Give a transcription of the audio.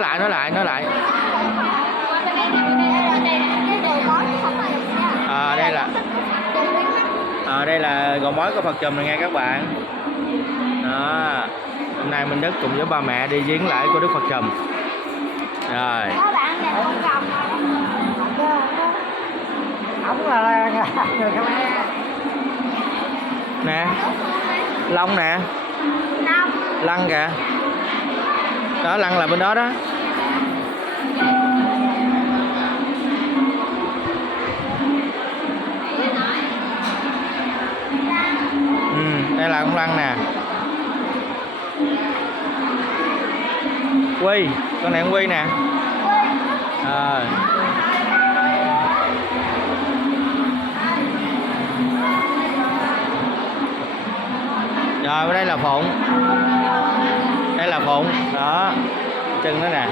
nói lại. Đây là gò mối của Phật Chùm này nghe các bạn. Đó, hôm nay Minh Đức cùng với ba mẹ đi viếng lễ của Đức Phật Chùm. Rồi. Ổng là người Khmer. Nè, Long nè, Lăng kìa. Đó, Lăng là bên đó đó. Đây là con Lăng nè. Quy, con này con Quy nè. Rồi đây là Phụng. Đây là Phụng đó, chân đó nè.